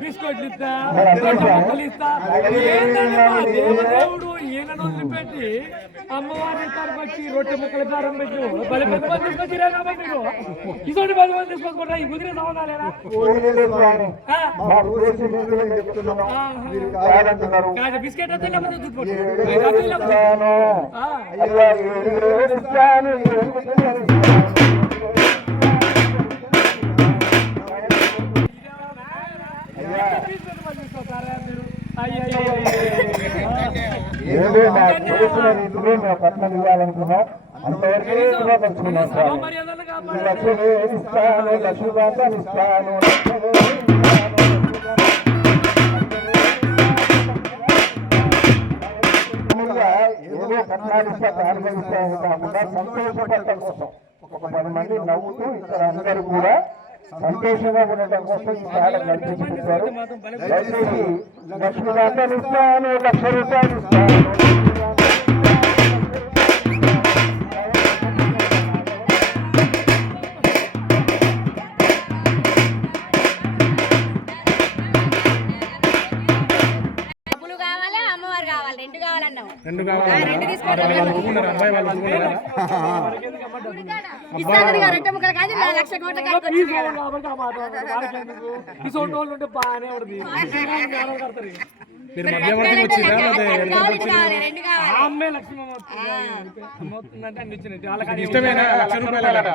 బిస్కెట్లు ఇస్తా మొక్కలు ఇస్తా దేవుడు ఈయనను వదిలిపెట్టి అమ్మవారిని తరపచ్చి రొట్టె ముక్కలు ప్రారంభించు 10 మంది తీసుకొచ్చిరా కాబట్టి ఇటువంటి 10 మంది తీసుకోకుండా ఈ కుదిరే సమాధానం బిస్కెట్ వస్తే పట్నం ఇవ్వాలనుకున్నాం అంతవరకు లక్ష్మి ఇస్తాను లక్ష్మీకాంతాన్ని ఇస్తాను ఏదో కర్ణాటక అనుభవిస్తామని కాకుండా సంతోషపడటం కోసం ఒక 10 మంది నవ్వుతూ ఇక్కడ అందరూ కూడా సంతోషంగా ఉండటం కోసం ఈ పాట నడిపించారు. దయచేసి లక్ష్మీకాంతాన్ని ఇస్తాను 1,00,000 రూపాయలు ఇస్తాను. బాగానే మీరు మధ్యవర్తికి వచ్చిందా అమ్మే లక్ష్మీ అవుతుందంటే అన్ని వచ్చినట్టు వాళ్ళకి ఇష్టమేనా 1,00,000 రూపాయలు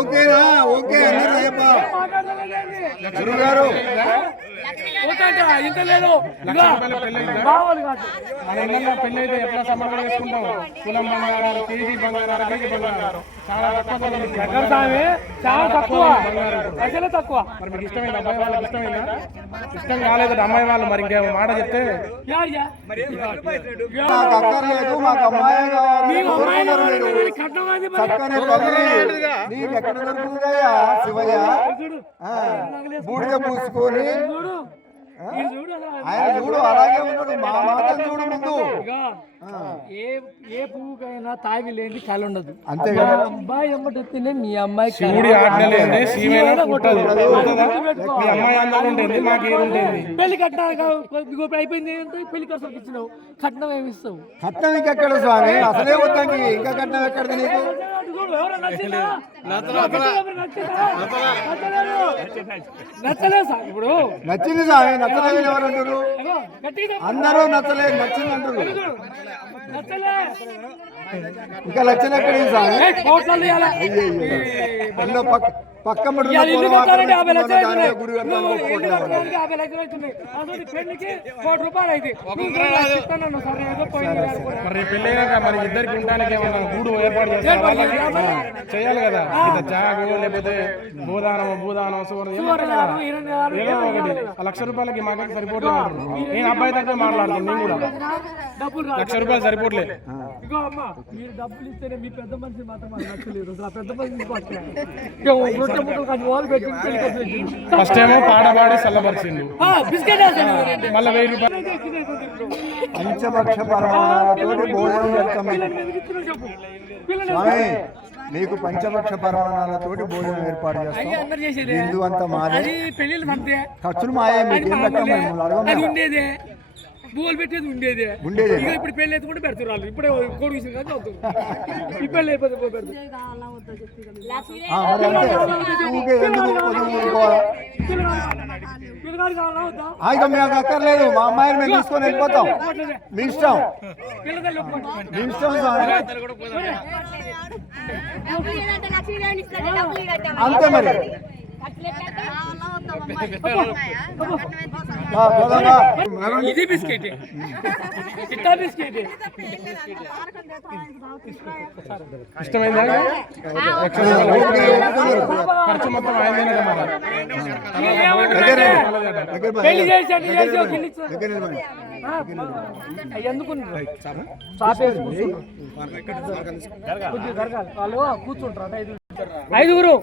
ఓకేనా ఓకే గురుగారు ఇంత లేదు పెళ్లి అయితే ఎట్లా సమర్థన చేసుకుంటాం కులం బంగారాలు కేజీ బంగారాలు కేజీ బంగారాలు చాలా తక్కువ అసలు తక్కువ మరి మీకు ఇష్టమైన అబ్బాయి వాళ్ళకి ఇష్టమైనా ఇష్టం కాలేదు అమ్మాయి వాళ్ళు మరి ఇంకేమో మాట చెప్తే ఎక్కడ దొరుకుతుందయ్యా శివయ్య బూడిద పూసుకొని ఆయన చూడు అలాగే ఉన్నాడు మా మాత్రం చూడు ముందు ఏ పువ్వుకైనా తాగి లేని కళ ఉండదు అంతే కదా అబ్బాయి ఎమ్మటెత్తినే మీ అమ్మాయి పెళ్లి కట్టాలి అయిపోయింది పెళ్లి ఖర్చు ఇచ్చినావు కట్నం ఏమి ఇస్తావు కట్నం ఇంకెక్కడ స్వామి అసలే వద్దండి ఇంకా కట్నం ఎక్కడిది నీకు నచ్చలేదు సార్ ఇప్పుడు నచ్చింది స్వామి నచ్చలేదు ఎవరు అంటారు అందరూ నచ్చలేదు నచ్చింది అంటారు ఇంకా లక్షలు ఎక్కడ స్వామి పక్క మరి పెళ్ళైనాక మరి ఇద్దరికి ఉండడానికి ఏమన్నా గూడు ఏర్పాటు చేయాలి కదా జాగు లేకపోతే భూదానం 1,00,000 రూపాయలకి మాకు సరిపోవట్లేదు నేను అబ్బాయి దగ్గర మాట్లాడుతాను నేను కూడా 1,00,000 రూపాయలు సరిపోవట్లేదు ఇగో అమ్మ మీరు డబ్బులు ఇస్తేనే మీ పెద్ద మనిషి మాత్రం నచ్చలేదు పెద్ద మనిషి ఫస్ట్ ఏమో పాట పాడి చల్లబరిచిండు మళ్ళీ 1,000 రూపాయలు పంచభక్ష పరమాణాలతోటి భోజనం చేస్తాం స్వామి మీకు పంచభక్ష పరమాణాలతోటి భోజనం ఏర్పాటు చేస్తాం హిందూ అంతా మాదే ఖర్చులు మాయే మీకు ఉండేదే బోల్ పెట్టేది ఉండేది ఇక ఇప్పుడు పెళ్లి అయితే కూడా పెడుతున్నారు ఇప్పుడే కోడి విషయం కాదు ఈ పెళ్లి అయిపోతే అక్కర్లేదు మా అమ్మాయిని మేము తీసుకొని వెళ్ళిపోతాం మీ ఇష్టం మీ ఇష్టం అంతే మరి ఇది బిస్కెట్ బిస్కెట్ ఇష్టమైందా ఖర్చు మొత్తం పెళ్లి చేసి ఎందుకు చాపేసి వాళ్ళు కూర్చుంటారు ఐదుగురు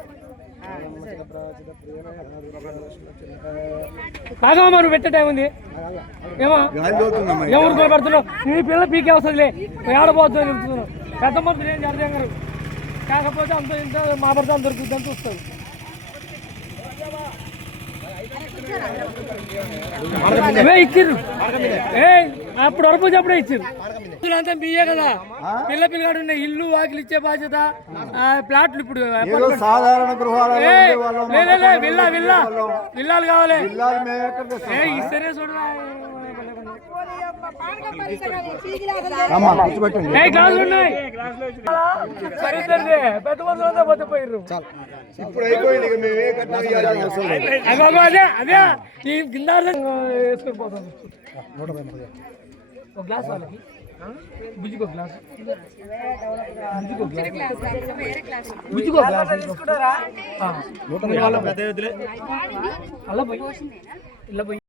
కాదమ్మా నువ్వు పెట్టే టైం ఉంది ఏమో ఎవరు కూడా పెడుతున్నావు నీ పిల్ల పీకే వస్తుందిలే ఏడబోతుంది చెప్తున్నావు పెద్ద మంది ఏం జరగారు కాకపోతే అంత ఇంత మా భర్త దొరుకుతుందని చూస్తావు ఇచ్చిర్రు అప్పుడు వరకు అప్పుడే ఇచ్చిర్రు అంతా బియ్యే కదా పిల్లగాడు ఉన్నాయి ఇల్లు వాకిలు ఇచ్చే బాధ్యత ప్లాట్లు ఇప్పుడు సాధారణ గృహాలు విల్లాలు కావాలి ఇస్తేనే చూడ గ్లాసులు ఉన్నాయి సరిద్దండి పెద్ద మంది పోయిర్రు అదే అదే ఈ కింద వేసుకొని పోతాం ఒక గ్లాస్ వాళ్ళకి బుజ్జికో గ్లాస్ బుజ్జికో గ్లాస్ అలా పోయి ఇలా పోయి